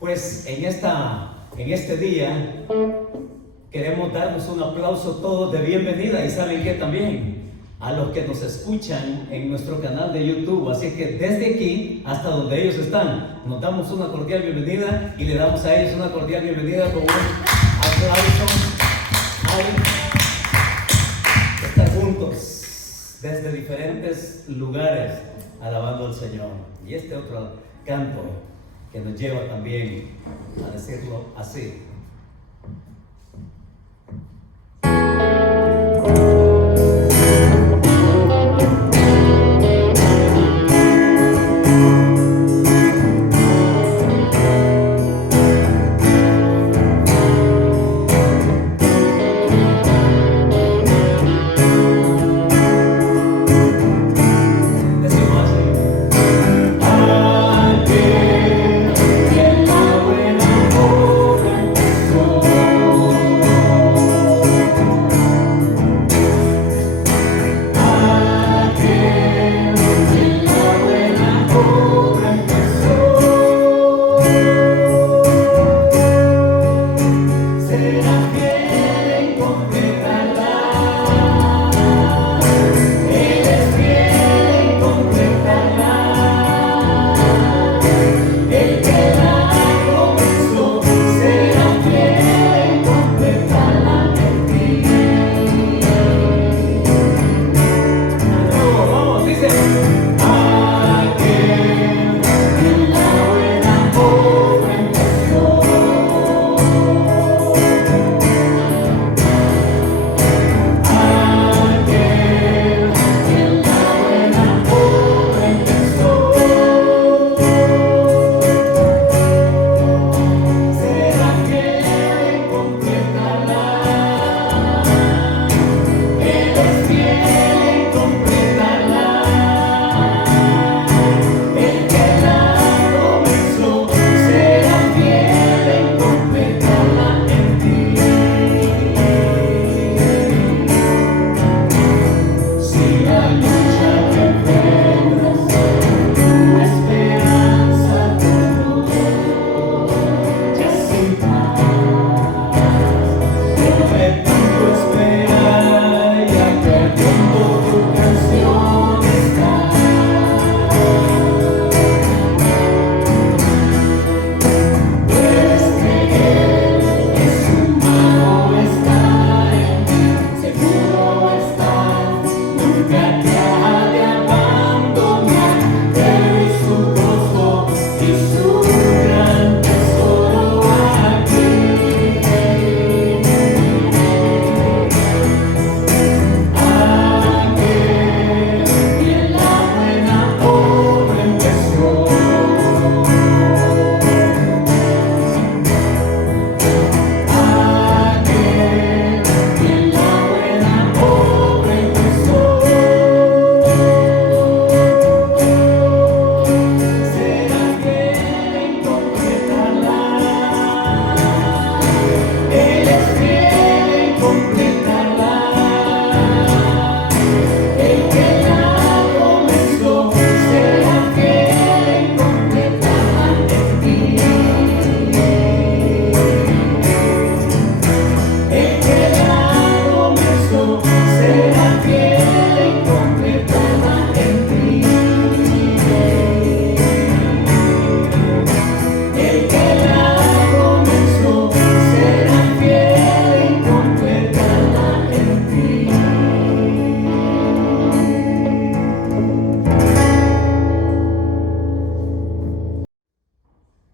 Pues en este día queremos darnos un aplauso todos de bienvenida, y saben que también a los que nos escuchan en nuestro canal de YouTube. Así que desde aquí hasta donde ellos están, nos damos una cordial bienvenida y le damos a ellos una cordial bienvenida con un aplauso al estar juntos desde diferentes lugares alabando al Señor. Y este otro canto que nos lleva también a decirlo así.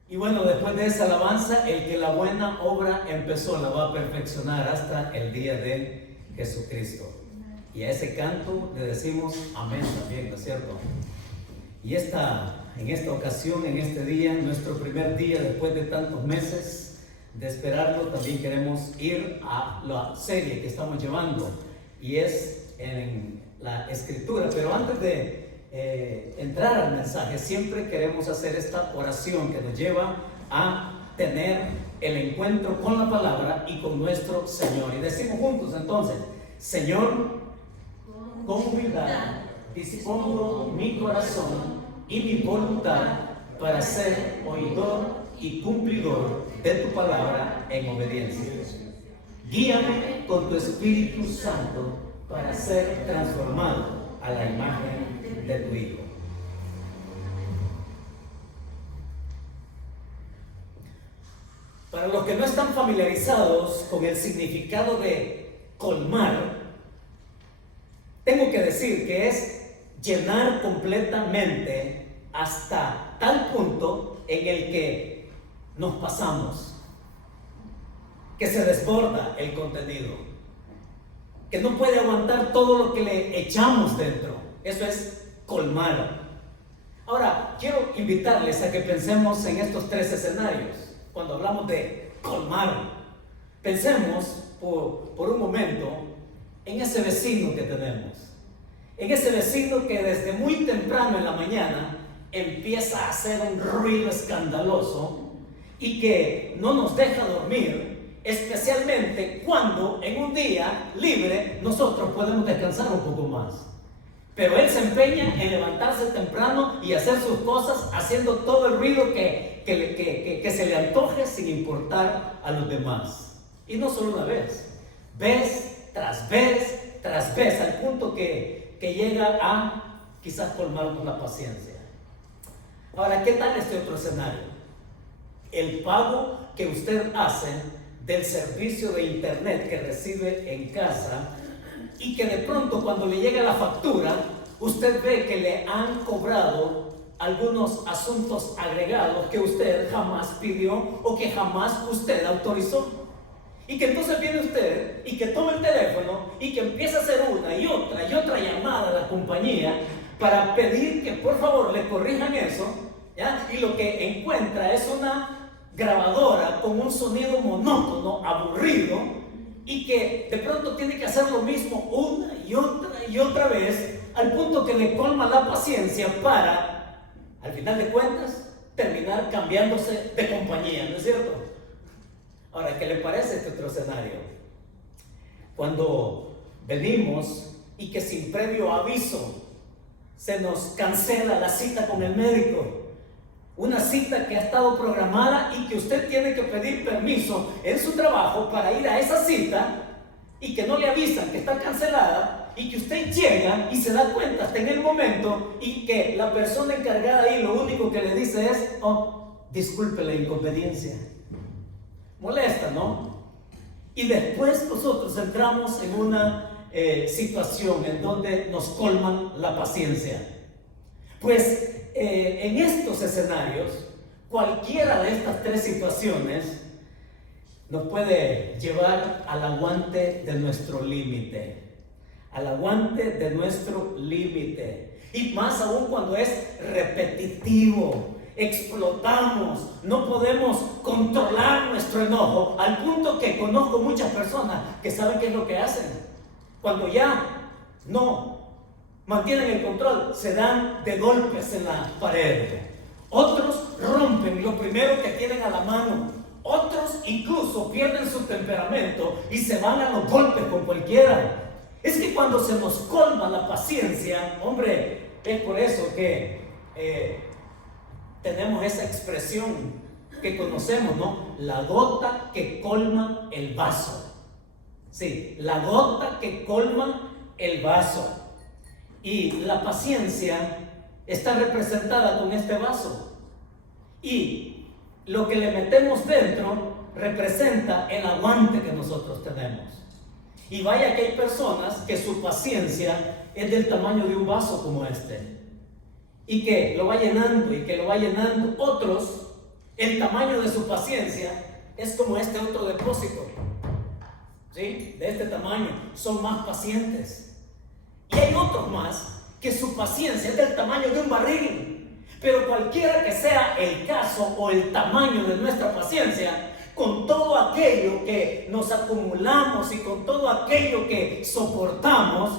Y bueno, después de esa alabanza, el que la buena obra empezó, la va a perfeccionar hasta el día de Jesucristo. Y a ese canto le decimos amén también, ¿no es cierto? Y en esta ocasión, en este día, nuestro primer día después de tantos meses de esperarlo, también queremos ir a la serie que estamos llevando, y es en la Escritura. Pero antes de entrar al mensaje, siempre queremos hacer esta oración que nos lleva a tener el encuentro con la palabra y con nuestro Señor. Y decimos juntos entonces: Señor, con humildad dispongo mi corazón y mi voluntad para ser oidor y cumplidor de tu palabra en obediencia. Guíame con tu Espíritu Santo para ser transformado a la imagen de tu Hijo. Para los que no están familiarizados con el significado de colmar, tengo que decir que es llenar completamente hasta tal punto en el que nos pasamos, que se desborda el contenido, que no puede aguantar todo lo que le echamos dentro. Eso es colmar. Ahora, quiero invitarles a que pensemos en estos tres escenarios. Cuando hablamos de colmar, pensemos por un momento en ese vecino que tenemos, en ese vecino que desde muy temprano en la mañana empieza a hacer un ruido escandaloso y que no nos deja dormir, especialmente cuando en un día libre nosotros podemos descansar un poco más. Pero él se empeña en levantarse temprano y hacer sus cosas, haciendo todo el ruido que se le antoje sin importar a los demás. Y no solo una vez, vez tras vez tras vez, al punto que llega a quizás colmarnos la paciencia. Ahora, ¿qué tal este otro escenario? El pago que usted hace del servicio de internet que recibe en casa, y que de pronto cuando le llega la factura, usted ve que le han cobrado algunos asuntos agregados que usted jamás pidió o que jamás usted autorizó. Y que entonces viene usted y que toma el teléfono y que empieza a hacer una y otra llamada a la compañía para pedir que por favor le corrijan eso, ¿ya? Y lo que encuentra es una grabadora con un sonido monótono, aburrido, y que de pronto tiene que hacer lo mismo una y otra vez, al punto que le colma la paciencia para, al final de cuentas, terminar cambiándose de compañía, ¿no es cierto? Ahora, ¿qué le parece este otro escenario? Cuando venimos y que sin previo aviso se nos cancela la cita con el médico, una cita que ha estado programada y que usted tiene que pedir permiso en su trabajo para ir a esa cita, y que no le avisan que está cancelada, y que usted llega y se da cuenta hasta en el momento, y que la persona encargada ahí lo único que le dice es: oh, disculpe la inconveniencia. Molesta, ¿no? Y después nosotros entramos en una situación en donde nos colman la paciencia. Pues en estos escenarios, cualquiera de estas tres situaciones nos puede llevar al aguante de nuestro límite, al aguante de nuestro límite, y más aún cuando es repetitivo. Explotamos, no podemos controlar nuestro enojo, al punto que conozco muchas personas que saben qué es lo que hacen. Cuando ya no mantienen el control, se dan de golpes en la pared. Otros rompen lo primero que tienen a la mano. Otros incluso pierden su temperamento y se van a los golpes con cualquiera. Es que cuando se nos colma la paciencia, hombre, es por eso que tenemos esa expresión que conocemos, ¿no? La gota que colma el vaso. Sí, la gota que colma el vaso. Y la paciencia está representada con este vaso. Y lo que le metemos dentro representa el aguante que nosotros tenemos. Y vaya que hay personas que su paciencia es del tamaño de un vaso como este, y que lo va llenando y que lo va llenando. Otros, el tamaño de su paciencia es como este otro depósito, ¿sí? De este tamaño, son más pacientes. Y hay otros más que su paciencia es del tamaño de un barril. Pero cualquiera que sea el caso o el tamaño de nuestra paciencia, con todo aquello que nos acumulamos y con todo aquello que soportamos,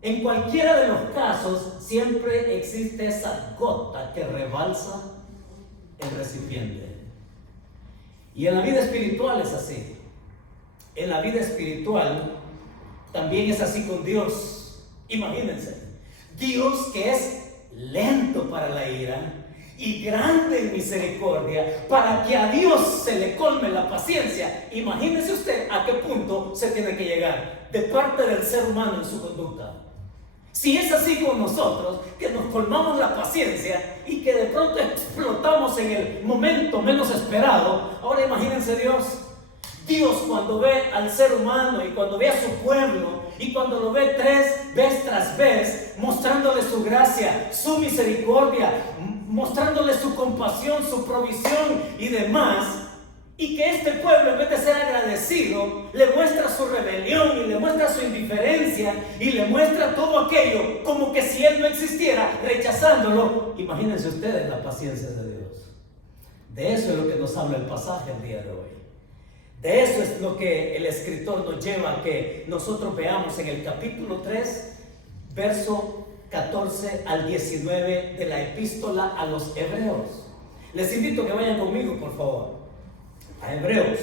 en cualquiera de los casos siempre existe esa gota que rebalsa el recipiente. Y en la vida espiritual es así. En la vida espiritual también es así con Dios. Imagínense, Dios, que es lento para la ira y grande en misericordia, para que a Dios se le colme la paciencia. Imagínese usted a qué punto se tiene que llegar de parte del ser humano en su conducta. Si es así con nosotros, que nos colmamos la paciencia y que de pronto explotamos en el momento menos esperado, ahora imagínense Dios. Dios, cuando ve al ser humano y cuando ve a su pueblo y cuando lo ve vez tras vez, mostrándole su gracia, su misericordia, mostrándole su compasión, su provisión y demás, y que este pueblo, en vez de ser agradecido, le muestra su rebelión y le muestra su indiferencia y le muestra todo aquello como que si él no existiera, rechazándolo. Imagínense ustedes la paciencia de Dios. De eso es lo que nos habla el pasaje el día de hoy. De eso es lo que el escritor nos lleva a que nosotros veamos en el capítulo 3, verso 14 al 19 de la epístola a los Hebreos. Les invito a que vayan conmigo, por favor, a Hebreos,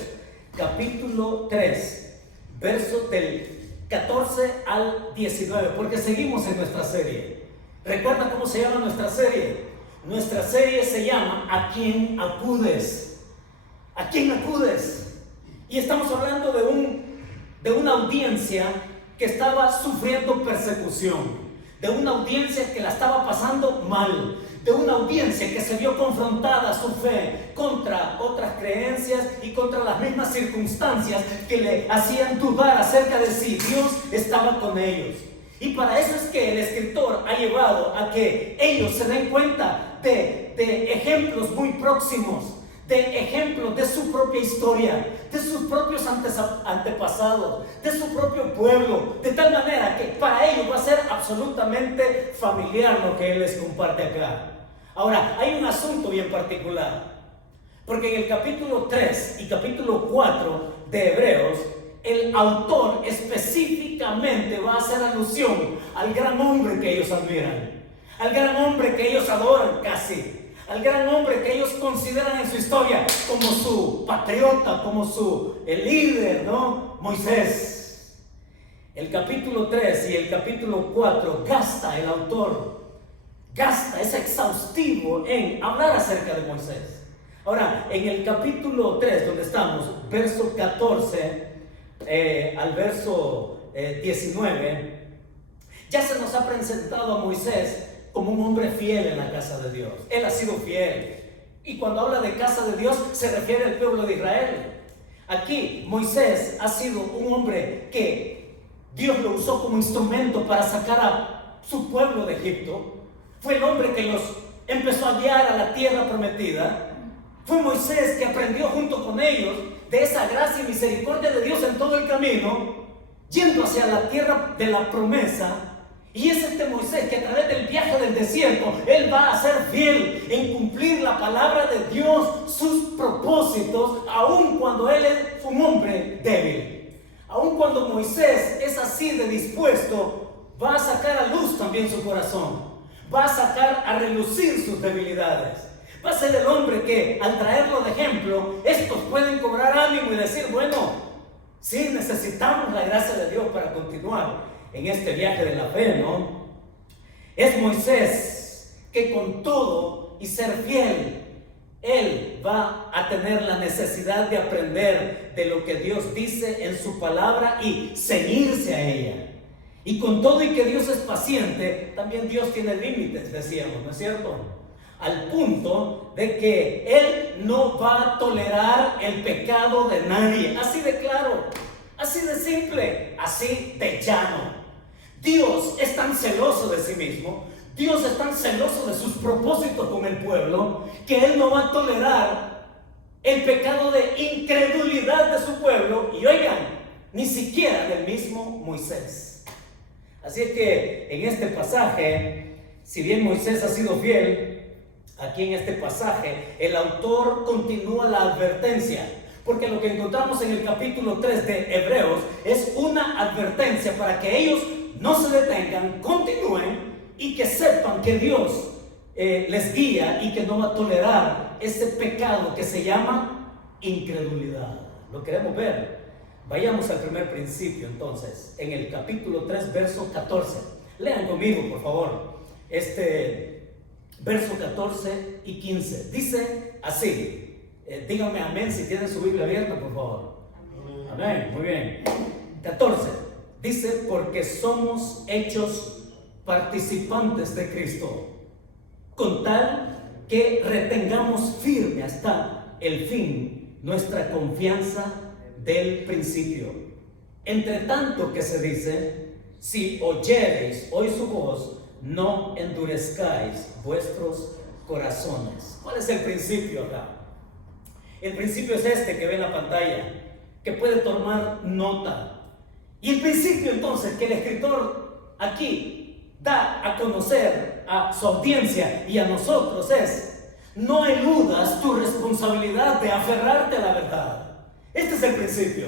capítulo 3, verso del 14 al 19, porque seguimos en nuestra serie. ¿Recuerda cómo se llama nuestra serie? Nuestra serie se llama ¿A quién acudes? ¿A quién acudes? Y estamos hablando de una audiencia que estaba sufriendo persecución, de una audiencia que la estaba pasando mal, de una audiencia que se vio confrontada su fe contra otras creencias y contra las mismas circunstancias que le hacían dudar acerca de si Dios estaba con ellos. Y para eso es que el escritor ha llevado a que ellos se den cuenta de ejemplos muy próximos, de ejemplos de su propia historia, de sus propios antepasados, de su propio pueblo, de tal manera que para ellos va a ser absolutamente familiar lo que él les comparte acá. Ahora, hay un asunto bien particular, porque en el capítulo 3 y capítulo 4 de Hebreos, el autor específicamente va a hacer alusión al gran hombre que ellos admiran, al gran hombre que ellos adoran casi, al gran hombre que ellos consideran en su historia como su patriota, como su líder, ¿no? Moisés. El capítulo 3 y el capítulo 4 el autor gasta, es exhaustivo en hablar acerca de Moisés. Ahora, en el capítulo 3, donde estamos, verso 14 al verso 19, ya se nos ha presentado a Moisés como un hombre fiel en la casa de Dios. Él ha sido fiel. Y cuando habla de casa de Dios, se refiere al pueblo de Israel. Aquí, Moisés ha sido un hombre que Dios lo usó como instrumento para sacar a su pueblo de Egipto. Fue el hombre que los empezó a guiar a la tierra prometida. Fue Moisés que aprendió junto con ellos de esa gracia y misericordia de Dios en todo el camino, yendo hacia la tierra de la promesa. Y es este Moisés que a través del viaje del desierto, él va a ser fiel en cumplir la palabra de Dios, sus propósitos, aun cuando él es un hombre débil. Aun cuando Moisés es así de dispuesto, va a sacar a luz también su corazón, va a sacar a relucir sus debilidades. Va a ser el hombre que, al traerlo de ejemplo, estos pueden cobrar ánimo y decir, bueno, sí, necesitamos la gracia de Dios para continuar en este viaje de la fe, ¿no? Es Moisés que con todo y ser fiel, él va a tener la necesidad de aprender de lo que Dios dice en su palabra y ceñirse a ella. Y con todo y que Dios es paciente, también Dios tiene límites, decíamos, ¿no es cierto? Al punto de que Él no va a tolerar el pecado de nadie. Así de claro, así de simple, así de llano. Dios es tan celoso de sí mismo, Dios es tan celoso de sus propósitos con el pueblo, que Él no va a tolerar el pecado de incredulidad de su pueblo. Y oigan, ni siquiera del mismo Moisés. Así es que en este pasaje, si bien Moisés ha sido fiel, aquí en este pasaje el autor continúa la advertencia, porque lo que encontramos en el capítulo 3 de Hebreos es una advertencia para que ellos no se detengan, continúen y que sepan que Dios les guía y que no va a tolerar ese pecado que se llama incredulidad. Lo queremos ver. Vayamos al primer principio entonces, en el capítulo 3, verso 14. Lean conmigo, por favor, este verso 14 y 15. Dice así. Díganme amén si tienen su Biblia abierta, por favor. Amén, muy bien. 14. Dice, porque somos hechos participantes de Cristo, con tal que retengamos firme hasta el fin nuestra confianza del principio. Entre tanto que se dice, si oyereis hoy su voz, no endurezcáis vuestros corazones. ¿Cuál es el principio acá? El principio es este que ve en la pantalla, que puede tomar nota. Y el principio entonces que el escritor aquí da a conocer a su audiencia y a nosotros es: no eludas tu responsabilidad de aferrarte a la verdad. Este es el principio.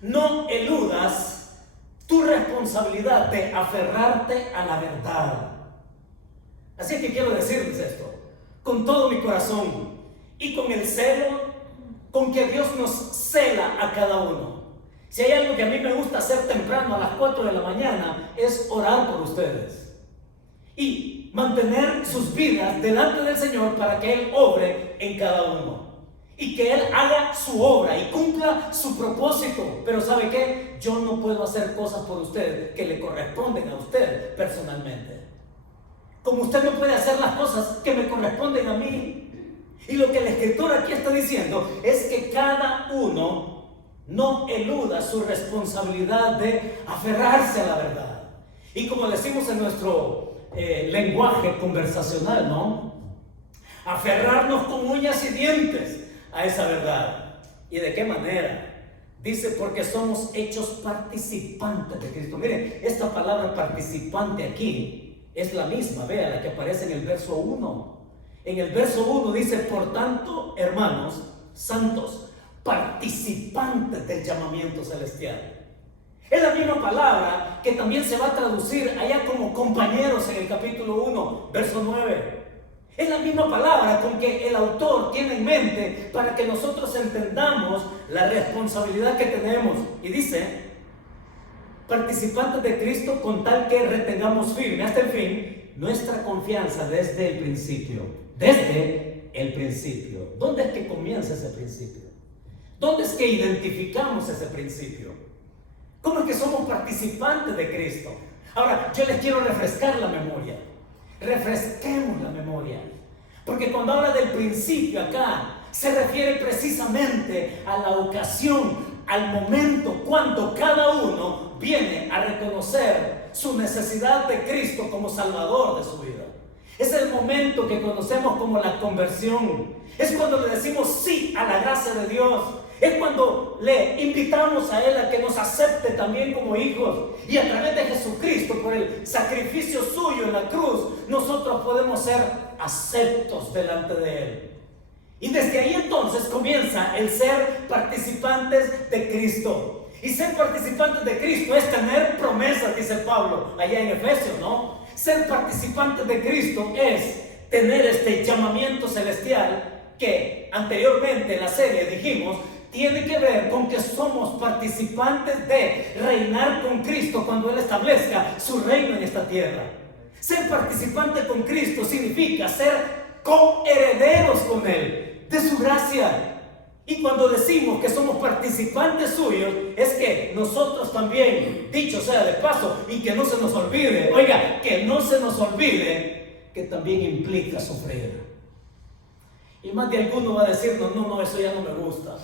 No eludas tu responsabilidad de aferrarte a la verdad. Así que quiero decirles esto con todo mi corazón y con el celo con que Dios nos cela a cada uno. Si hay algo que a mí me gusta hacer temprano a las 4 de la mañana, es orar por ustedes y mantener sus vidas delante del Señor para que Él obre en cada uno y que Él haga su obra y cumpla su propósito. Pero ¿sabe qué? Yo no puedo hacer cosas por usted que le corresponden a usted personalmente, como usted no puede hacer las cosas que me corresponden a mí. Y lo que el escritor aquí está diciendo es que cada uno no eluda su responsabilidad de aferrarse a la verdad. Y como decimos en nuestro lenguaje conversacional, ¿no? Aferrarnos con uñas y dientes a esa verdad. ¿Y de qué manera? Dice, porque somos hechos participantes de Cristo. Miren, esta palabra participante aquí es la misma, vea, la que aparece en el verso 1. En el verso 1 dice, por tanto, hermanos santos, participantes del llamamiento celestial. Es la misma palabra que también se va a traducir allá como compañeros en el capítulo 1, verso 9. Es la misma palabra con que el autor tiene en mente para que nosotros entendamos la responsabilidad que tenemos. Y dice, participantes de Cristo con tal que retengamos firme hasta el fin nuestra confianza desde el principio. Desde el principio. ¿Dónde es que comienza ese principio? ¿Dónde es que identificamos ese principio? ¿Cómo es que somos participantes de Cristo? Ahora, yo les quiero refrescar la memoria. Refresquemos la memoria. Porque cuando habla del principio acá, se refiere precisamente a la ocasión, al momento cuando cada uno viene a reconocer su necesidad de Cristo como Salvador de su vida. Es el momento que conocemos como la conversión. Es cuando le decimos sí a la gracia de Dios. Es cuando le invitamos a Él a que nos acepte también como hijos. Y a través de Jesucristo, por el sacrificio suyo en la cruz, nosotros podemos ser aceptos delante de Él. Y desde ahí entonces comienza el ser participantes de Cristo. Y ser participantes de Cristo es tener promesas, dice Pablo allá en Efesios, ¿no? Ser participantes de Cristo es tener este llamamiento celestial que anteriormente en la serie dijimos tiene que ver con que somos participantes de reinar con Cristo cuando Él establezca su reino en esta tierra. Ser participante con Cristo significa ser coherederos con Él, de su gracia. Y cuando decimos que somos participantes suyos, es que nosotros también, dicho sea de paso, y que no se nos olvide, oiga, que no se nos olvide que también implica sufrir. Y más de alguno va a decirnos, no, eso ya no me gusta.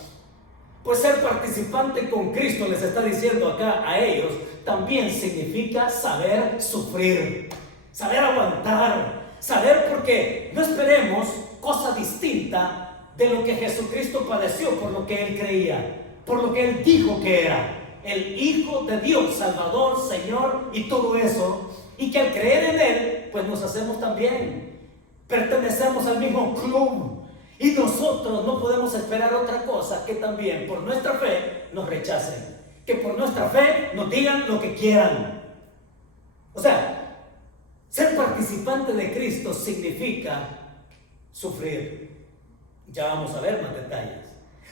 Pues ser participante con Cristo, les está diciendo acá a ellos, también significa saber sufrir, saber aguantar, saber porque no esperemos cosa distinta de lo que Jesucristo padeció por lo que Él creía, por lo que Él dijo que era, el Hijo de Dios, Salvador, Señor y todo eso, y que al creer en Él, pues nos hacemos también, pertenecemos al mismo club, y nosotros no podemos esperar otra cosa que también por nuestra fe nos rechacen, que por nuestra fe nos digan lo que quieran. O sea, ser participante de Cristo significa sufrir. Ya vamos a ver más detalles.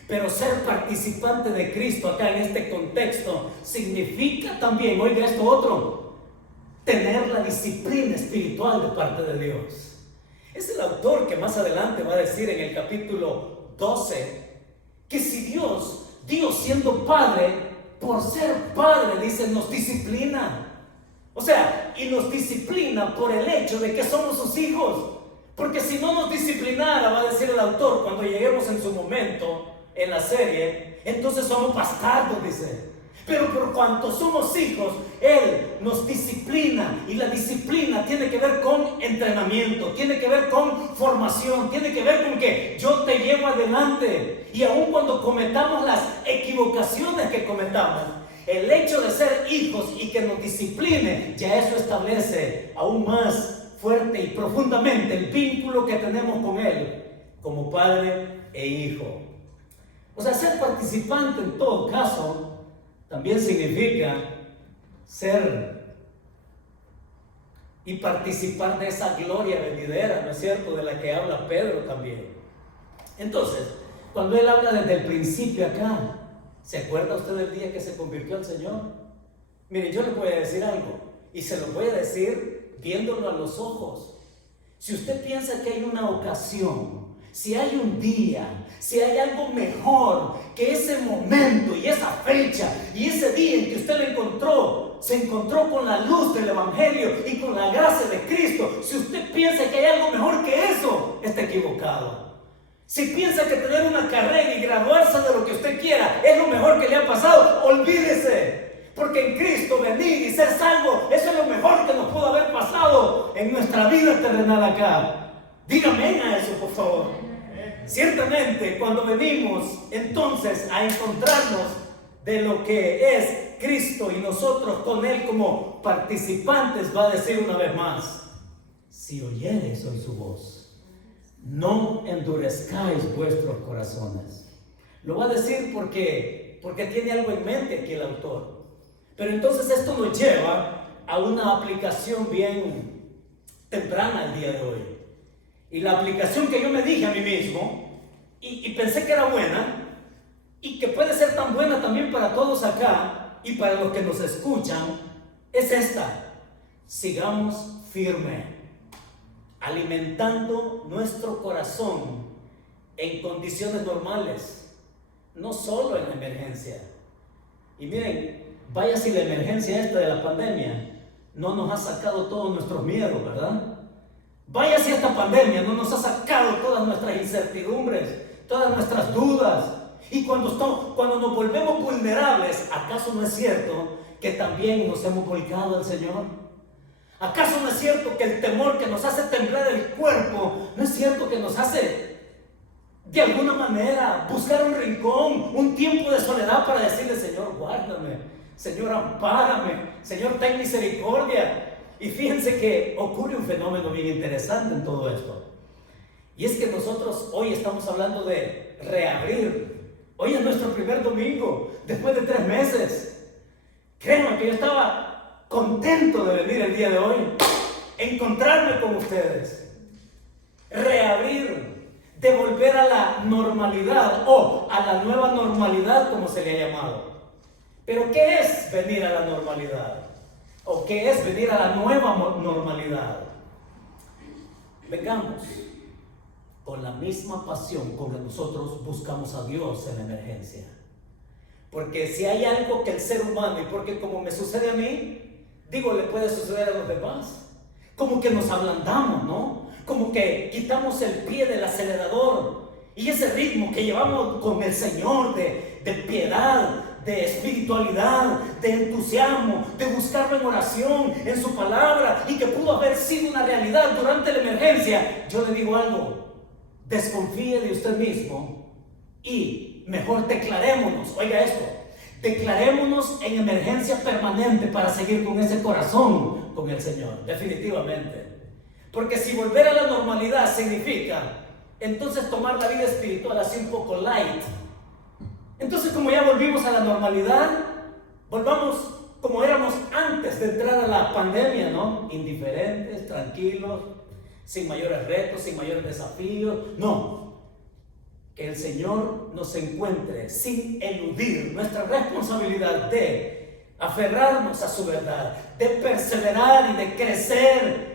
Pero ser participante de Cristo acá en este contexto significa también, oiga esto otro, tener la disciplina espiritual de parte de Dios. Es el autor que más adelante va a decir en el capítulo 12 que si Dios siendo Padre, por ser Padre, dice, nos disciplina. O sea, y nos disciplina por el hecho de que somos sus hijos. Porque si no nos disciplinara, va a decir el autor, cuando lleguemos en su momento en la serie, entonces somos bastardos, dice. Pero por cuanto somos hijos, Él nos disciplina. Y la disciplina tiene que ver con entrenamiento, tiene que ver con formación, tiene que ver con que yo te llevo adelante. Y aun cuando cometamos las equivocaciones que cometamos, el hecho de ser hijos y que nos discipline, ya eso establece aún más fuerte y profundamente el vínculo que tenemos con Él como padre e hijo. O sea, ser participante en todo caso también significa ser y participar de esa gloria venidera, ¿no es cierto?, de la que habla Pedro también. Entonces, cuando él habla desde el principio acá, ¿se acuerda usted del día que se convirtió al Señor? Mire, yo le voy a decir algo, y se lo voy a decir viéndolo a los ojos. Si usted piensa que hay una ocasión, si hay un día, si hay algo mejor que ese momento y esa fecha y ese día en que usted se encontró con la luz del Evangelio y con la gracia de Cristo, si usted piensa que hay algo mejor que eso, está equivocado. Si piensa que tener una carrera y graduarse de lo que usted quiera es lo mejor que le ha pasado, olvídese. Porque en Cristo venir y ser salvo, eso es lo mejor que nos pudo haber pasado en nuestra vida terrenal acá. Dígame a eso, por favor. Ciertamente, cuando venimos entonces a encontrarnos de lo que es Cristo y nosotros con Él como participantes, va a decir una vez más: si oyereis hoy su voz, no endurezcáis vuestros corazones. Lo va a decir porque tiene algo en mente aquí el autor. Pero entonces esto nos lleva a una aplicación bien temprana el día de hoy. Y la aplicación que yo me dije a mí mismo, y pensé que era buena, y que puede ser tan buena también para todos acá, y para los que nos escuchan, es esta: sigamos firme, alimentando nuestro corazón en condiciones normales, no solo en la emergencia. Y miren, vaya si la emergencia esta de la pandemia no nos ha sacado todos nuestros miedos, ¿verdad? Vaya si esta pandemia no nos ha sacado todas nuestras incertidumbres, todas nuestras dudas. Y cuando nos volvemos vulnerables, ¿acaso no es cierto que también nos hemos volcado al Señor? ¿Acaso no es cierto que el temor que nos hace temblar el cuerpo, no es cierto que nos hace de alguna manera buscar un rincón, un tiempo de soledad para decirle: Señor, guárdame, Señor, ampárame, Señor, ten misericordia? Y fíjense que ocurre un fenómeno bien interesante en todo esto. Y es que nosotros hoy estamos hablando de reabrir. Hoy es nuestro primer domingo, después de 3 meses. Créanme que yo estaba contento de venir el día de hoy, encontrarme con ustedes. Reabrir, de volver a la normalidad o a la nueva normalidad, como se le ha llamado. Pero ¿qué es venir a la normalidad? ¿O qué es venir a la nueva normalidad? Vengamos con la misma pasión con que nosotros buscamos a Dios en la emergencia. Porque si hay algo que el ser humano, y porque como me sucede a mí, digo, le puede suceder a los demás, como que nos ablandamos, ¿no? Como que quitamos el pie del acelerador y ese ritmo que llevamos con el Señor de piedad, de espiritualidad, de entusiasmo, de buscarlo en oración, en su palabra, y que pudo haber sido una realidad durante la emergencia. Yo le digo algo: desconfíe de usted mismo y mejor declarémonos. Oiga esto: declarémonos en emergencia permanente para seguir con ese corazón con el Señor, definitivamente. Porque si volver a la normalidad significa entonces tomar la vida espiritual así un poco light, entonces, como ya volvimos a la normalidad, volvamos como éramos antes de entrar a la pandemia, ¿no? Indiferentes, tranquilos, sin mayores retos, sin mayores desafíos. No, que el Señor nos encuentre sin eludir nuestra responsabilidad de aferrarnos a su verdad, de perseverar y de crecer.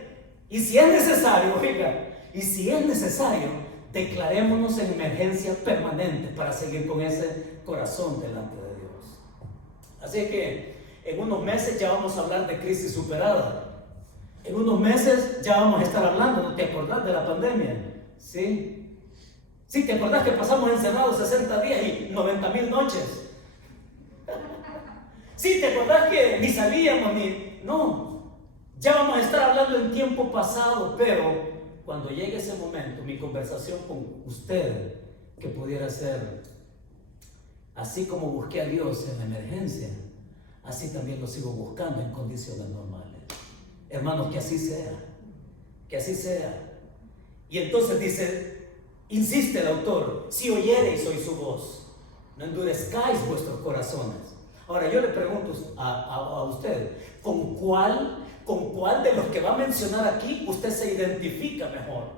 Y si es necesario, oiga, Y si es necesario, declarémonos en emergencia permanente para seguir con ese corazón delante de Dios. Así que en unos meses ya vamos a hablar de crisis superada. En unos meses ya vamos a estar hablando, ¿no te acordás de la pandemia? ¿Sí? ¿Sí te acordás que pasamos encerrados 60 días y 90,000 noches? ¿Sí te acordás que ni salíamos ni...? No, ya vamos a estar hablando en tiempo pasado, pero cuando llegue ese momento, mi conversación con usted, que pudiera ser, así como busqué a Dios en la emergencia, así también lo sigo buscando en condiciones normales. Hermanos, que así sea, que así sea. Y entonces dice, insiste el autor, si oyereis hoy su voz, no endurezcáis vuestros corazones. Ahora yo le pregunto a usted, ¿con cuál de los que va a mencionar aquí usted se identifica mejor?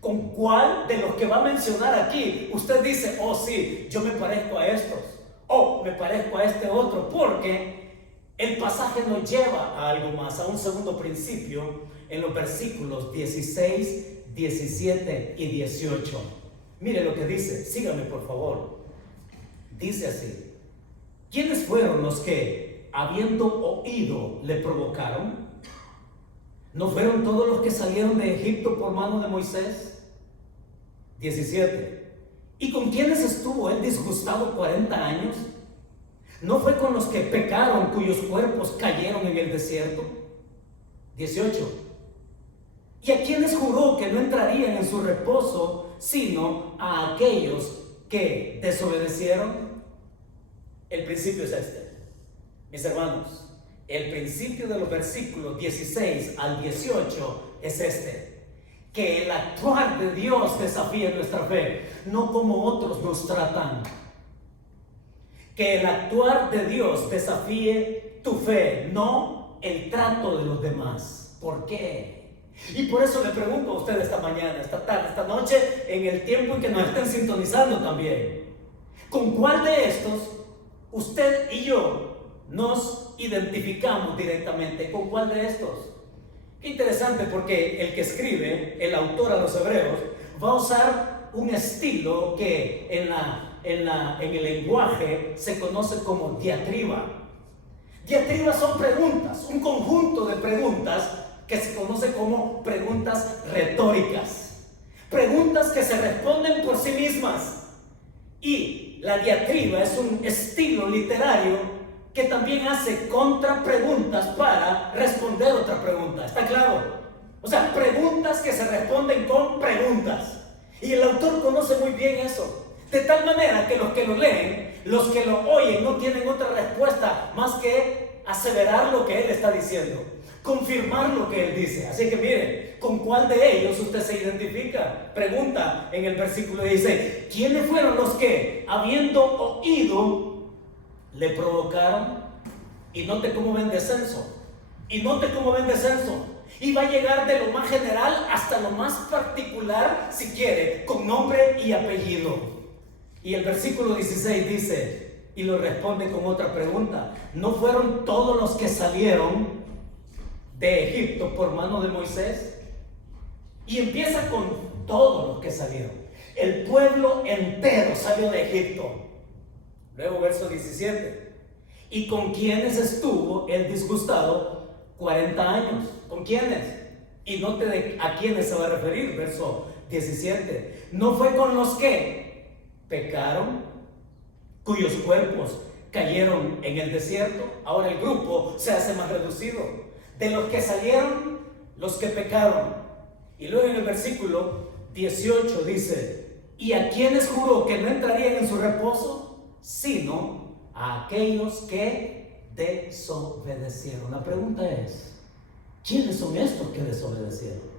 ¿Con cuál de los que va a mencionar aquí usted dice, oh sí, yo me parezco a estos, o me parezco a este otro? Porque el pasaje nos lleva a algo más, a un segundo principio en los versículos 16, 17 y 18. Mire lo que dice, sígame por favor. Dice así: ¿quiénes fueron los que, habiendo oído, le provocaron? ¿No fueron todos los que salieron de Egipto por mano de Moisés? 17. ¿Y con quiénes estuvo él disgustado 40 años? ¿No fue con los que pecaron, cuyos cuerpos cayeron en el desierto? 18. ¿Y a quiénes juró que no entrarían en su reposo, sino a aquellos que desobedecieron? El principio es este, mis hermanos. El principio de los versículos 16 al 18 es este: que el actuar de Dios desafíe nuestra fe, no como otros nos tratan. Que el actuar de Dios desafíe tu fe, no el trato de los demás. ¿Por qué? Y por eso le pregunto a usted esta mañana, esta tarde, esta noche, en el tiempo en que nos estén sintonizando también, ¿con cuál de estos usted y yo nos identificamos directamente? ¿Con cuál de estos? Qué interesante, porque el que escribe, el autor a los hebreos, va a usar un estilo que en el lenguaje se conoce como diatriba. Diatribas son preguntas, un conjunto de preguntas que se conoce como preguntas retóricas, preguntas que se responden por sí mismas. Y la diatriba es un estilo literario que también hace contrapreguntas para responder otra pregunta. ¿Está claro? O sea, preguntas que se responden con preguntas. Y el autor conoce muy bien eso. De tal manera que los que lo leen, los que lo oyen, no tienen otra respuesta más que aseverar lo que él está diciendo, confirmar lo que él dice. Así que miren, ¿con cuál de ellos usted se identifica? Pregunta en el versículo 16: ¿quiénes fueron los que, habiendo oído, le provocaron? Y note cómo ven descenso. Y note cómo ven descenso. Y va a llegar de lo más general hasta lo más particular, si quiere, con nombre y apellido. Y el versículo 16 dice, y lo responde con otra pregunta: ¿no fueron todos los que salieron de Egipto por mano de Moisés? Y empieza con todos los que salieron. El pueblo entero salió de Egipto. Luego verso 17: ¿y con quiénes estuvo el disgustado 40 años? ¿Con quiénes? Y note a quiénes se va a referir. Verso 17: ¿no fue con los que pecaron, cuyos cuerpos cayeron en el desierto? Ahora el grupo se hace más reducido. De los que salieron, los que pecaron. Y luego en el versículo 18 dice: ¿y a quiénes juró que no entrarían en su reposo, sino a aquellos que desobedecieron? La pregunta es: ¿quiénes son estos que desobedecieron?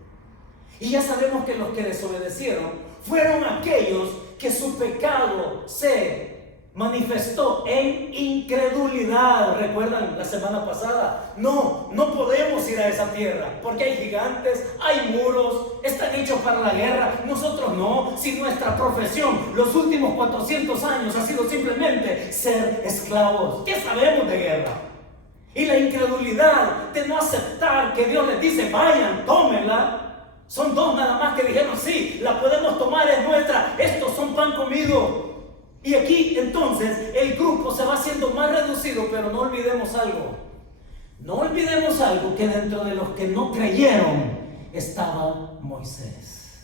Y ya sabemos que los que desobedecieron fueron aquellos que su pecado se manifestó en incredulidad. ¿Recuerdan la semana pasada? No podemos ir a esa tierra porque hay gigantes, hay muros, están hechos para la guerra. Nosotros no. Si nuestra profesión los últimos 400 años ha sido simplemente ser esclavos, ¿qué sabemos de guerra? Y la incredulidad de no aceptar que Dios les dice: vayan, tómenla, Son dos nada más que dijeron, sí, la podemos tomar, es nuestra, estos son pan comido. Y aquí entonces el grupo se va haciendo más reducido, pero no olvidemos algo. No olvidemos algo, que dentro de los que no creyeron estaba Moisés.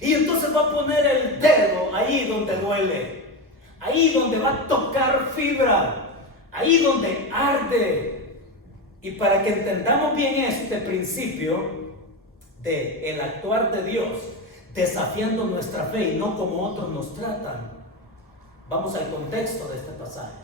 Y entonces va a poner el dedo ahí donde duele, ahí donde va a tocar fibra, ahí donde arde. Y para que entendamos bien este principio de el actuar de Dios, desafiando nuestra fe y no como otros nos tratan, vamos al contexto de este pasaje.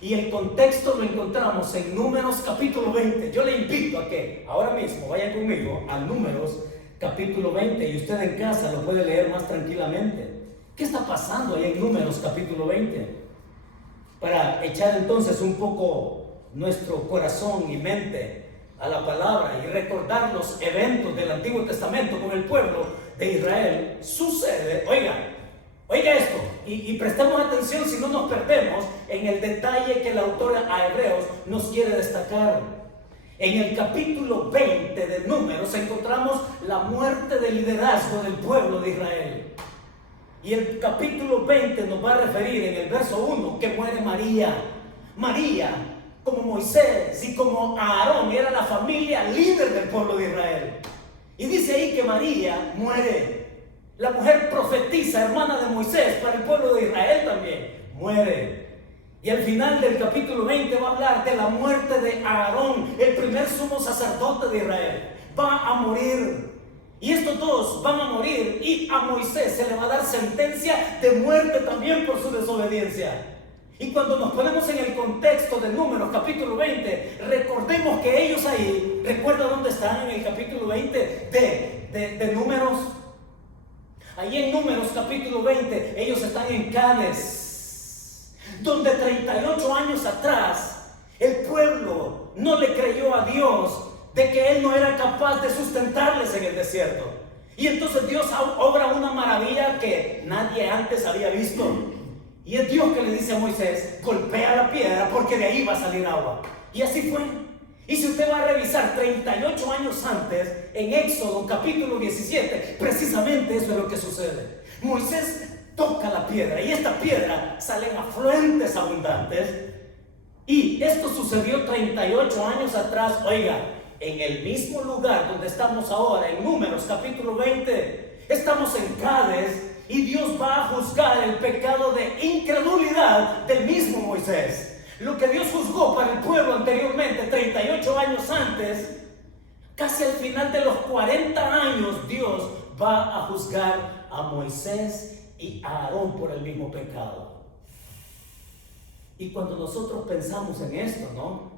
Y el contexto lo encontramos en Números capítulo 20. Yo le invito a que ahora mismo vayan conmigo a Números capítulo 20, y usted en casa lo puede leer más tranquilamente. ¿Qué está pasando ahí en Números capítulo 20? Para echar entonces un poco nuestro corazón y mente a la palabra y recordar los eventos del Antiguo Testamento con el pueblo de Israel. Sucede, oiga esto, y prestemos atención si no nos perdemos en el detalle que el autor a Hebreos nos quiere destacar. En el capítulo 20 de Números encontramos la muerte del liderazgo del pueblo de Israel. Y el capítulo 20 nos va a referir en el verso 1 que muere María. María, como Moisés y como Aarón, era la familia líder del pueblo de Israel. Y dice ahí que María muere. La mujer profetiza, hermana de Moisés, para el pueblo de Israel también, muere. Y al final del capítulo 20 va a hablar de la muerte de Aarón, el primer sumo sacerdote de Israel. Va a morir. Y estos dos van a morir, y a Moisés se le va a dar sentencia de muerte también por su desobediencia. Y cuando nos ponemos en el contexto de Números capítulo 20, recordemos que ellos ahí, ¿recuerda dónde están en el capítulo 20 de Números? Ahí en Números capítulo 20, ellos están en Cades, donde 38 años atrás el pueblo no le creyó a Dios de que Él no era capaz de sustentarles en el desierto. Y entonces Dios obra una maravilla que nadie antes había visto. Y es Dios que le dice a Moisés, golpea la piedra porque de ahí va a salir agua. Y así fue. Y si usted va a revisar 38 años antes, en Éxodo capítulo 17, precisamente eso es lo que sucede. Moisés toca la piedra y esta piedra salen afluentes abundantes. Y esto sucedió 38 años atrás, en el mismo lugar donde estamos ahora, en Números capítulo 20. Estamos en Cades y Dios va a juzgar el pecado de incredulidad del mismo Moisés. Lo que Dios juzgó para el pueblo anteriormente, 38 años antes, casi al final de los 40 años, Dios va a juzgar a Moisés y a Aarón por el mismo pecado. Y cuando nosotros pensamos en esto,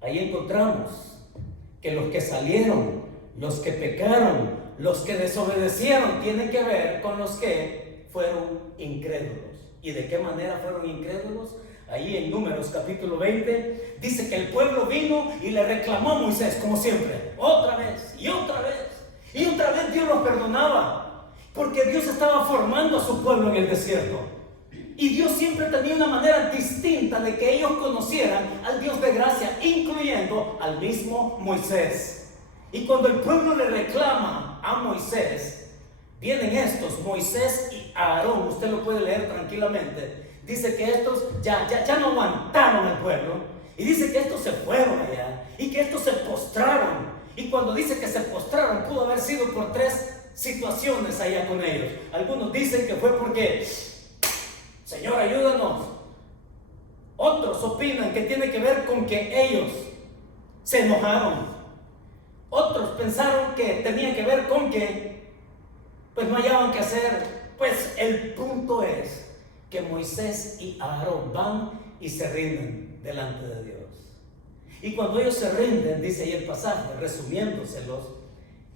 ahí encontramos que los que salieron, los que pecaron, los que desobedecieron, tienen que ver con los que fueron incrédulos. ¿Y de qué manera fueron incrédulos? Ahí en Números capítulo 20 dice que el pueblo vino y le reclamó a Moisés, como siempre, otra vez y otra vez. Y otra vez Dios los perdonaba, porque Dios estaba formando a su pueblo en el desierto. Y Dios siempre tenía una manera distinta de que ellos conocieran al Dios de gracia, incluyendo al mismo Moisés. Y cuando el pueblo le reclama a Moisés, vienen estos, Moisés y Aarón, usted lo puede leer tranquilamente. Dice que estos ya no aguantaron el pueblo. Y dice que estos se fueron allá. Y que estos se postraron. Y cuando dice que se postraron, pudo haber sido por tres situaciones allá con ellos. Algunos dicen que fue porque, Señor, ayúdanos. Otros opinan que tiene que ver con que ellos se enojaron. Otros pensaron que tenía que ver con que pues no hallaban qué hacer. Pues el punto es que Moisés y Aarón van y se rinden delante de Dios. Y cuando ellos se rinden, dice ahí el pasaje, resumiéndoselos,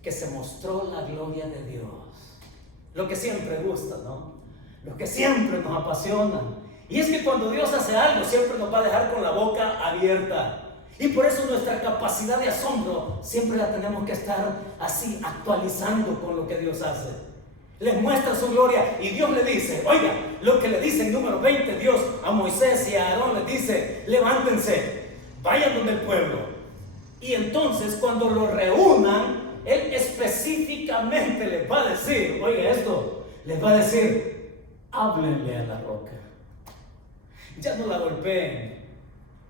que se mostró la gloria de Dios. Lo que siempre gusta, Lo que siempre nos apasiona. Y es que cuando Dios hace algo, siempre nos va a dejar con la boca abierta. Y por eso nuestra capacidad de asombro siempre la tenemos que estar así, actualizando con lo que Dios hace. Les muestra su gloria y Dios le dice, lo que le dice en Número 20, Dios a Moisés y a Aarón les dice, levántense, vayan donde el pueblo. Y entonces cuando lo reúnan, Él específicamente les va a decir, oiga esto, les va a decir, háblenle a la roca. Ya no la golpeen,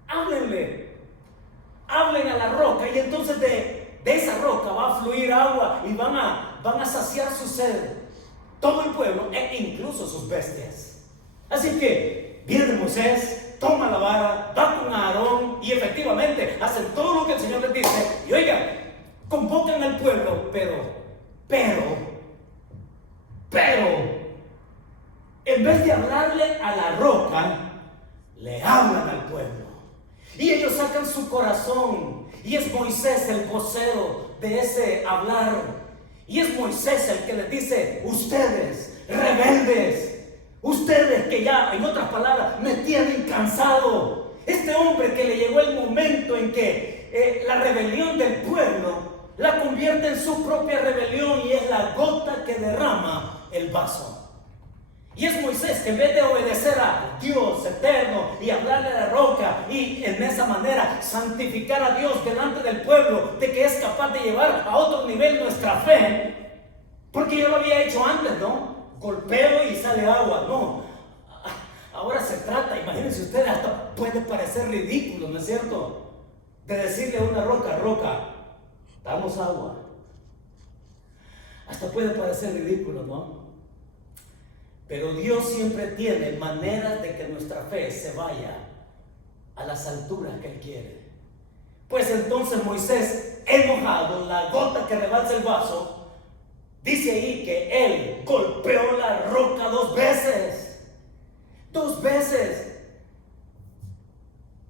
háblenle, hablen a la roca, y entonces de esa roca va a fluir agua y van a saciar su sed, todo el pueblo e incluso sus bestias. Así que viene Moisés, toma la vara, va con Aarón y efectivamente hacen todo lo que el Señor les dice. Y oigan, convocan al pueblo, pero en vez de hablarle a la roca, le hablan al pueblo. Y ellos sacan su corazón, y es Moisés el vocero de ese hablar. Y es Moisés el que les dice, ustedes rebeldes, ustedes que ya, en otras palabras, me tienen cansado. Este hombre que le llegó el momento en que la rebelión del pueblo la convierte en su propia rebelión, y es la gota que derrama el vaso. Y es Moisés que en vez de obedecer a Dios eterno y hablarle a la roca y en esa manera santificar a Dios delante del pueblo, de que es capaz de llevar a otro nivel nuestra fe, porque yo lo había hecho antes, ¿no? Golpeo y sale agua, no. Ahora se trata, imagínense ustedes, hasta puede parecer ridículo, ¿no es cierto?, de decirle a una roca, roca, damos agua. Hasta puede parecer ridículo, ¿no? Pero Dios siempre tiene maneras de que nuestra fe se vaya a las alturas que Él quiere. Pues entonces Moisés, enojado, la gota que rebalsa el vaso, dice ahí que él golpeó la roca 2 veces. 2 veces.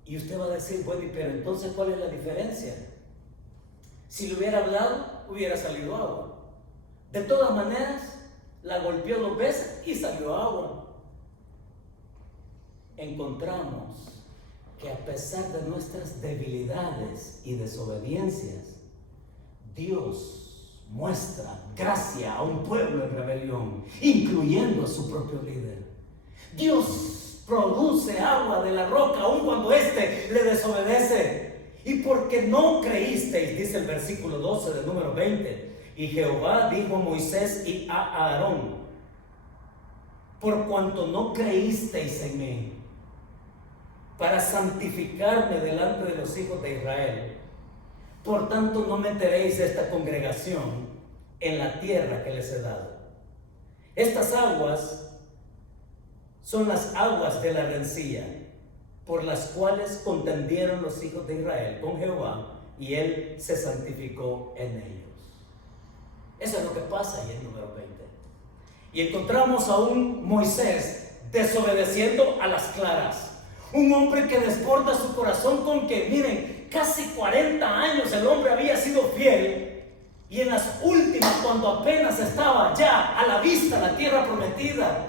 Y usted va a decir, bueno, pero entonces ¿cuál es la diferencia? Si le hubiera hablado, hubiera salido agua. De todas maneras, la golpeó 2 veces y salió agua. Encontramos que a pesar de nuestras debilidades y desobediencias, Dios muestra gracia a un pueblo en rebelión, incluyendo a su propio líder. Dios produce agua de la roca aun cuando éste le desobedece. Y porque no creísteis, dice el versículo 12 del número 20, y Jehová dijo a Moisés y a Aarón, por cuanto no creísteis en mí, para santificarme delante de los hijos de Israel, por tanto no meteréis esta congregación en la tierra que les he dado. Estas aguas son las aguas de la rencilla, por las cuales contendieron los hijos de Israel con Jehová, y él se santificó en ellos. Eso es lo que pasa ahí en número 20. Y encontramos a un Moisés desobedeciendo a las claras. Un hombre que desborda su corazón con que, miren, casi 40 años el hombre había sido fiel, y en las últimas, cuando apenas estaba ya a la vista la tierra prometida.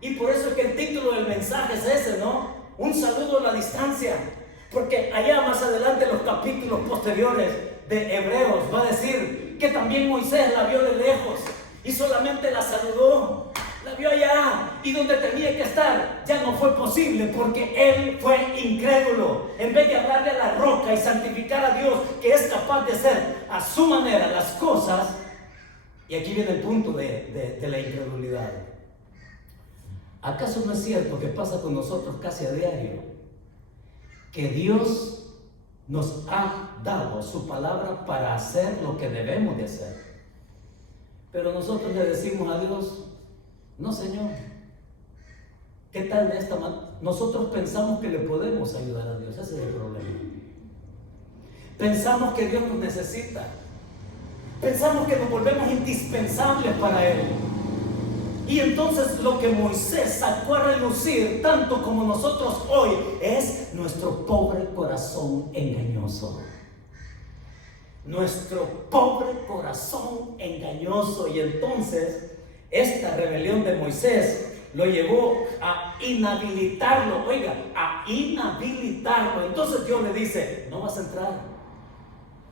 Y por eso es que el título del mensaje es ese, ¿no? Un saludo a la distancia. Porque allá más adelante, en los capítulos posteriores de Hebreos, va a decir que también Moisés la vio de lejos y solamente la saludó. La vio allá, y donde tenía que estar ya no fue posible, porque él fue incrédulo. En vez de hablarle a la roca y santificar a Dios, que es capaz de hacer a su manera las cosas. Y aquí viene el punto de la incredulidad. ¿Acaso no es cierto que pasa con nosotros casi a diario? Que Dios nos ha dado su palabra para hacer lo que debemos de hacer, pero nosotros le decimos a Dios, no, Señor, ¿qué tal de esta manera? Nosotros pensamos que le podemos ayudar a Dios, ese es el problema. Pensamos que Dios nos necesita, pensamos que nos volvemos indispensables para Él. Y entonces lo que Moisés sacó a relucir, tanto como nosotros hoy, es nuestro pobre corazón engañoso. Nuestro pobre corazón engañoso. Y entonces esta rebelión de Moisés lo llevó a inhabilitarlo. Oiga, a inhabilitarlo. Entonces Dios le dice, no vas a entrar.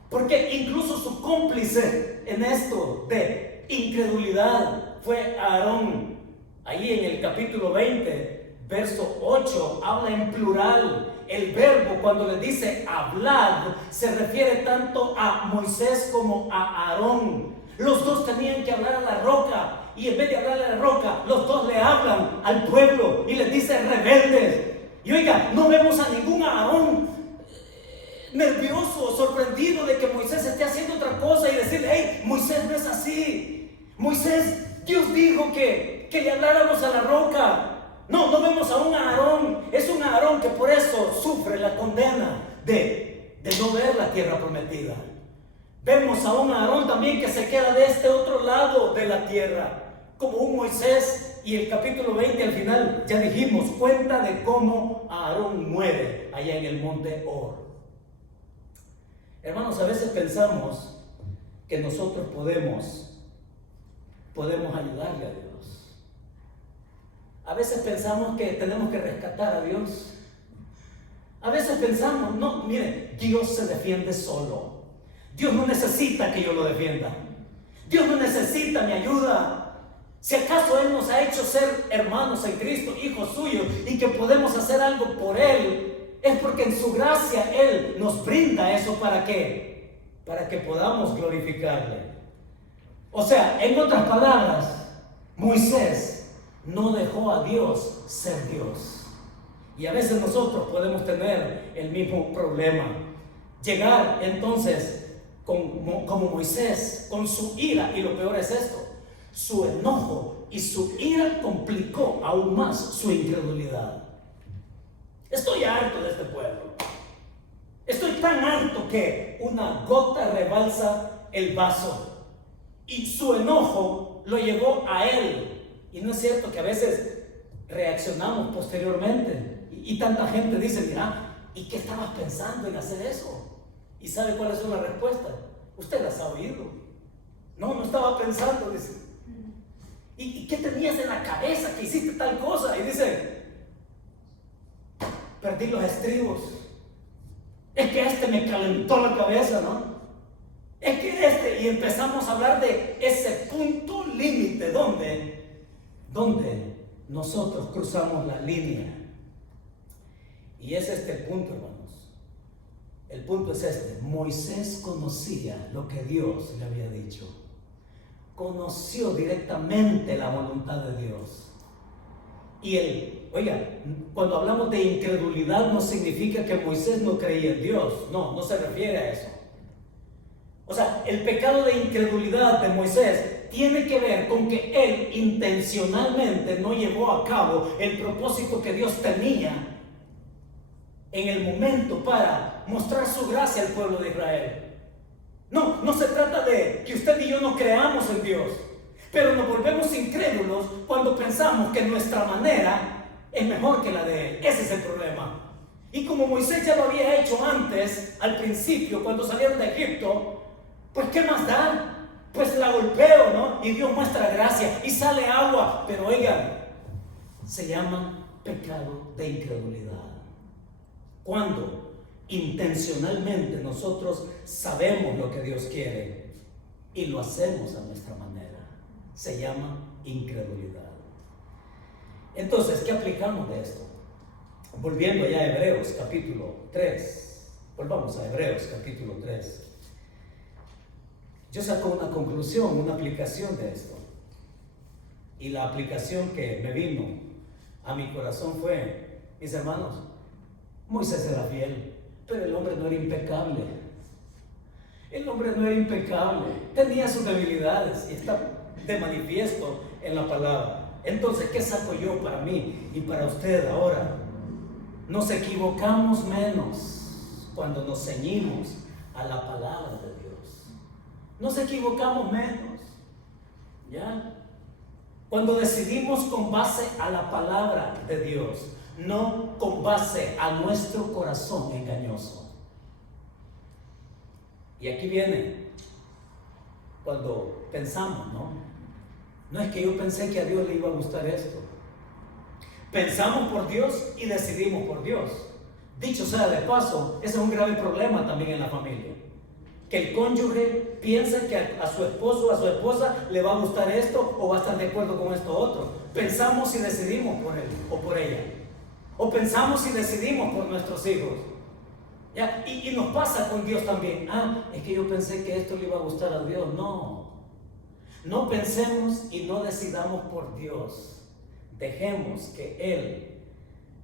Porque incluso su cómplice en esto de incredulidad fue Aarón. Ahí en el capítulo 20 verso 8 habla en plural. El verbo cuando le dice hablad se refiere tanto a Moisés como a Aarón. Los dos tenían que hablar a la roca, y en vez de hablarle a la roca, los dos le hablan al pueblo y les dice rebeldes. Y oiga, no vemos a ningún Aarón nervioso o sorprendido de que Moisés esté haciendo otra cosa y decirle: hey, Moisés, no es así. Moisés, Dios dijo que le habláramos a la roca. No vemos a un Aarón. Es un Aarón que por eso sufre la condena de no ver la tierra prometida. Vemos a un Aarón también que se queda de este otro lado de la tierra, como un Moisés. Y el capítulo 20 al final, ya dijimos, cuenta de cómo Aarón muere allá en el monte Hor. Hermanos, a veces pensamos que nosotros podemos ayudarle a Dios. A veces pensamos que tenemos que rescatar a Dios. A veces pensamos, no, mire, Dios se defiende solo. Dios no necesita que yo lo defienda. Dios no necesita mi ayuda. Si acaso Él nos ha hecho ser hermanos en Cristo, hijos suyos, y que podemos hacer algo por Él, es porque en su gracia Él nos brinda eso. ¿Para qué? Para que podamos glorificarle. O sea, en otras palabras, Moisés no dejó a Dios ser Dios. Y a veces nosotros podemos tener el mismo problema. Llegar entonces como Moisés, con su ira, y lo peor es esto: su enojo y su ira complicó aún más su incredulidad. Estoy harto de este pueblo. Estoy tan harto que una gota rebalsa el vaso. Y su enojo lo llevó a él. Y no es cierto que a veces reaccionamos posteriormente. Y tanta gente dice: mira, ¿y qué estabas pensando en hacer eso? ¿Y sabe cuál es la respuesta? Usted las ha oído. No estaba pensando, dice. ¿Y qué tenías en la cabeza que hiciste tal cosa? Y dice: perdí los estribos. Es que me calentó la cabeza, ¿no? Es que y empezamos a hablar de ese punto límite donde nosotros cruzamos la línea. Y es este el punto, hermanos. El punto es este: Moisés conocía lo que Dios le había dicho. Conoció directamente la voluntad de Dios. Y cuando hablamos de incredulidad, no significa que Moisés no creía en Dios. No se refiere a eso. O sea, el pecado de incredulidad de Moisés tiene que ver con que él intencionalmente no llevó a cabo el propósito que Dios tenía en el momento para mostrar su gracia al pueblo de Israel. No se trata de que usted y yo no creamos en Dios, pero nos volvemos incrédulos cuando pensamos que nuestra manera es mejor que la de él. Ese es el problema. Y como Moisés ya lo había hecho antes, al principio, cuando salieron de Egipto, pues ¿qué más da? Pues la golpeo, ¿no? Y Dios muestra gracia y sale agua. Pero oigan, se llama pecado de incredulidad. Cuando intencionalmente nosotros sabemos lo que Dios quiere y lo hacemos a nuestra manera, se llama incredulidad. Entonces, ¿qué aplicamos de esto? Volviendo ya a Hebreos capítulo 3. Volvamos a Hebreos capítulo 3. Yo saco una conclusión, una aplicación de esto. Y la aplicación que me vino a mi corazón fue: mis hermanos, Moisés era fiel, pero el hombre no era impecable. El hombre no era impecable, tenía sus debilidades y está de manifiesto en la palabra. Entonces, ¿qué saco yo para mí y para usted ahora? Nos equivocamos menos cuando nos ceñimos a la palabra de Dios. Nos equivocamos menos, ¿ya? Cuando decidimos con base a la palabra de Dios, no con base a nuestro corazón engañoso. Y aquí viene cuando pensamos, no es que yo pensé que a Dios le iba a gustar esto. Pensamos por Dios y decidimos por Dios. Dicho sea de paso, ese es un grave problema también en la familia. Que el cónyuge piensa que a su esposo o a su esposa le va a gustar esto o va a estar de acuerdo con esto otro. Pensamos y decidimos por él o por ella. O pensamos y decidimos por nuestros hijos. ¿Ya? Y nos pasa con Dios también. Es que yo pensé que esto le iba a gustar a Dios. No pensemos y no decidamos por Dios. Dejemos que Él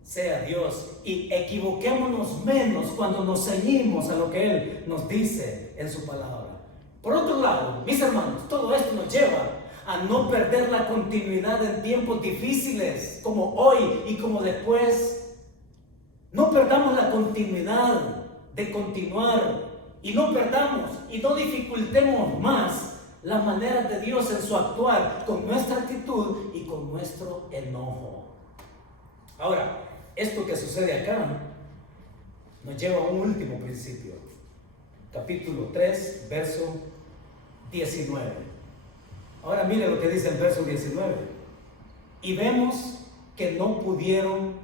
sea Dios y equivoquémonos menos cuando nos ceñimos a lo que Él nos dice en su palabra. Por otro lado, mis hermanos, todo esto nos lleva a no perder la continuidad en tiempos difíciles como hoy y como después. No perdamos la continuidad de continuar y no perdamos y no dificultemos más las maneras de Dios en su actuar con nuestra actitud y con nuestro enojo. Ahora, esto que sucede acá nos lleva a un último principio. Capítulo 3, verso 19. Ahora mire lo que dice el verso 19. Y vemos que no pudieron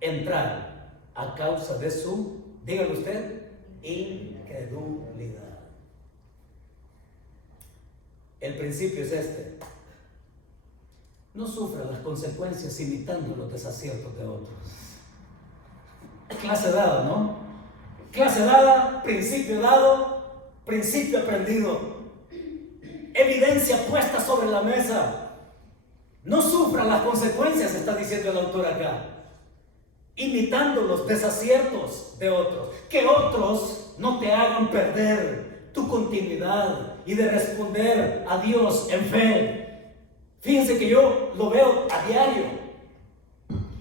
entrar a causa de su, dígalo usted, incredulidad. El principio es este: no sufra las consecuencias imitando los desaciertos de otros. Clase dada, ¿no? Clase dada, principio dado, principio aprendido. Evidencia puesta sobre la mesa. No sufra las consecuencias, está diciendo el autor acá, imitando los desaciertos de otros. Que otros no te hagan perder tu continuidad y de responder a Dios en fe. Fíjense que yo lo veo a diario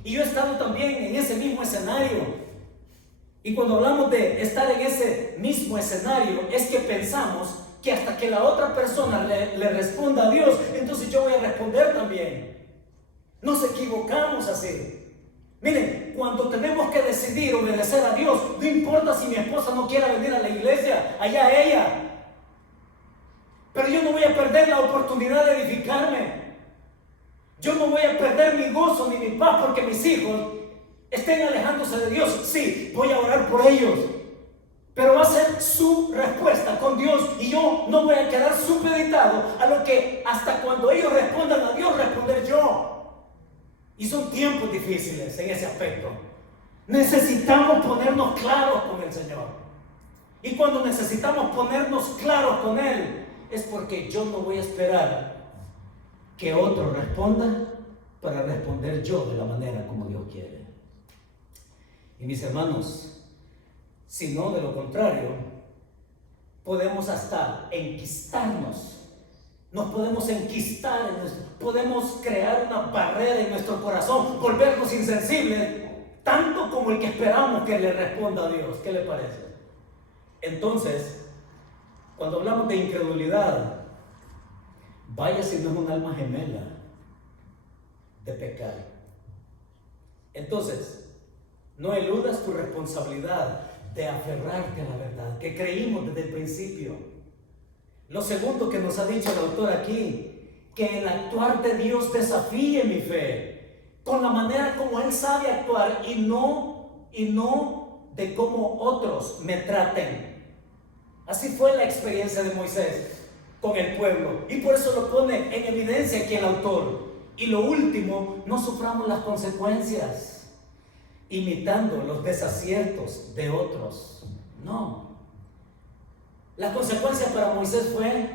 y yo he estado también en ese mismo escenario. Y cuando hablamos de estar en ese mismo escenario, es que pensamos que hasta que la otra persona le responda a Dios, entonces yo voy a responder también. Nos equivocamos así. Miren, cuando tenemos que decidir obedecer a Dios, no importa si mi esposa no quiera venir a la iglesia, allá ella. Pero yo no voy a perder la oportunidad de edificarme. Yo no voy a perder mi gozo ni mi paz porque mis hijos estén alejándose de Dios. Sí, voy a orar por ellos, pero va a ser su respuesta con Dios y yo no voy a quedar supeditado a lo que hasta cuando ellos respondan a Dios, responder yo. Y son tiempos difíciles en ese aspecto. Necesitamos ponernos claros con el Señor. Y cuando necesitamos ponernos claros con Él, es porque yo no voy a esperar que otro responda para responder yo de la manera como Dios quiere. Y mis hermanos, si no, de lo contrario, podemos hasta enquistarnos. Nos podemos enquistar, podemos crear una barrera en nuestro corazón, volvernos insensibles, tanto como el que esperamos que le responda a Dios. ¿Qué le parece? Entonces, cuando hablamos de incredulidad, vaya si no es un alma gemela de pecar. Entonces, no eludas tu responsabilidad de aferrarte a la verdad que creímos desde el principio. Lo segundo que nos ha dicho el autor aquí, que el actuar de Dios desafíe mi fe con la manera como Él sabe actuar y no de cómo otros me traten. Así fue la experiencia de Moisés con el pueblo y por eso lo pone en evidencia aquí el autor. Y lo último, no suframos las consecuencias imitando los desaciertos de otros. No. La consecuencia para Moisés fue,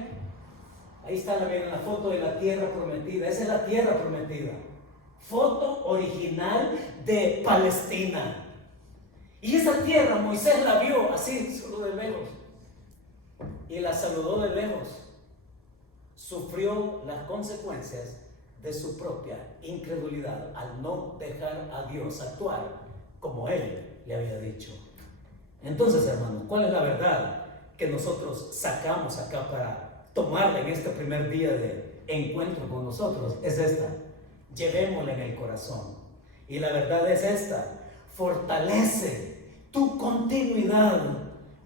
ahí está la foto de la tierra prometida. Esa es la tierra prometida. Foto original de Palestina. Y esa tierra Moisés la vio así, solo de lejos. Y la saludó de lejos. Sufrió las consecuencias de su propia incredulidad al no dejar a Dios actuar como Él le había dicho. Entonces, hermanos, ¿cuál es la verdad que nosotros sacamos acá para tomarla en este primer día de encuentro con nosotros? Es esta: llevémosla en el corazón. Y la verdad es esta: fortalece tu continuidad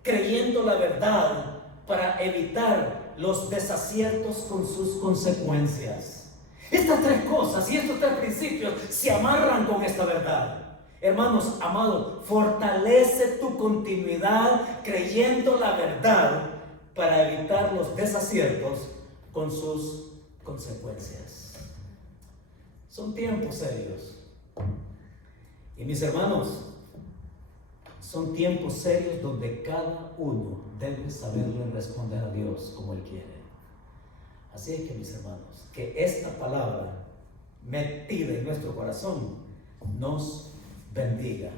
creyendo la verdad para evitar los desaciertos con sus consecuencias. Estas tres cosas y estos tres principios se amarran con esta verdad. Hermanos amados, fortalece tu continuidad creyendo la verdad para evitar los desaciertos con sus consecuencias. Son tiempos serios. Y mis hermanos, son tiempos serios donde cada uno debe saberle responder a Dios como Él quiere. Así es que, mis hermanos, que esta palabra metida en nuestro corazón nos bendiga.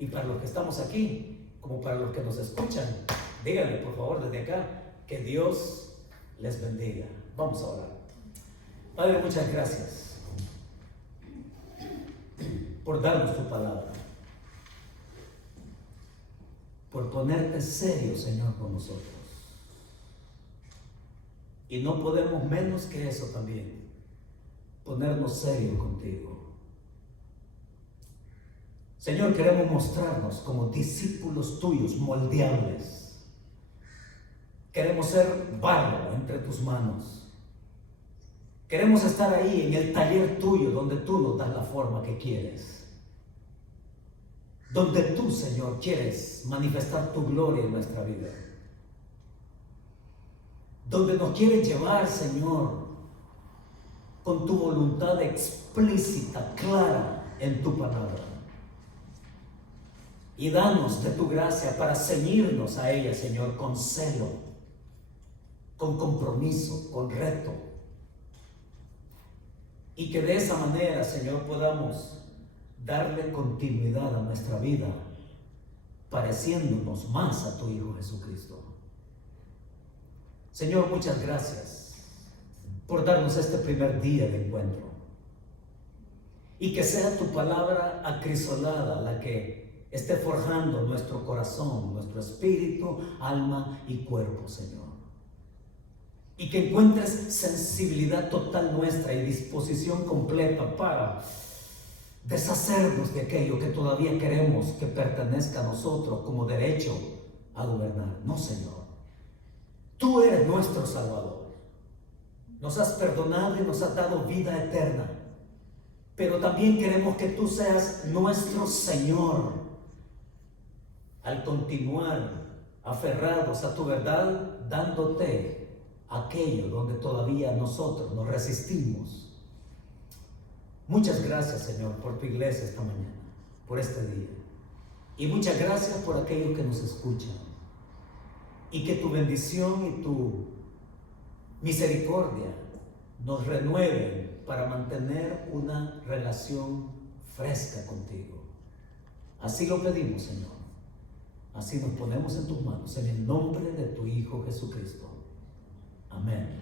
Y para los que estamos aquí, como para los que nos escuchan, díganle por favor desde acá, que Dios les bendiga. Vamos a orar. Padre, muchas gracias por darnos tu palabra, por ponerte serio, Señor, con nosotros. Y no podemos menos que eso también, ponernos serio contigo. Señor, queremos mostrarnos como discípulos tuyos, moldeables. Queremos ser barro entre tus manos. Queremos estar ahí en el taller tuyo, donde tú nos das la forma que quieres. Donde tú, Señor, quieres manifestar tu gloria en nuestra vida. Donde nos quieres llevar, Señor, con tu voluntad explícita, clara en tu palabra. Y danos de tu gracia para ceñirnos a ella, Señor, con celo, con compromiso, con reto. Y que de esa manera, Señor, podamos darle continuidad a nuestra vida, pareciéndonos más a tu Hijo Jesucristo. Señor, muchas gracias por darnos este primer día de encuentro. Y que sea tu palabra acrisolada la que esté forjando nuestro corazón, nuestro espíritu, alma y cuerpo, Señor. Y que encuentres sensibilidad total nuestra y disposición completa para deshacernos de aquello que todavía queremos que pertenezca a nosotros como derecho a gobernar. No, Señor. Tú eres nuestro Salvador. Nos has perdonado y nos has dado vida eterna. Pero también queremos que tú seas nuestro Señor. Al continuar aferrados a tu verdad, dándote aquello donde todavía nosotros nos resistimos. Muchas gracias, Señor, por tu iglesia esta mañana, por este día. Y muchas gracias por aquellos que nos escuchan. Y que tu bendición y tu misericordia nos renueven para mantener una relación fresca contigo. Así lo pedimos, Señor. Así nos ponemos en tus manos, en el nombre de tu Hijo Jesucristo. Amén.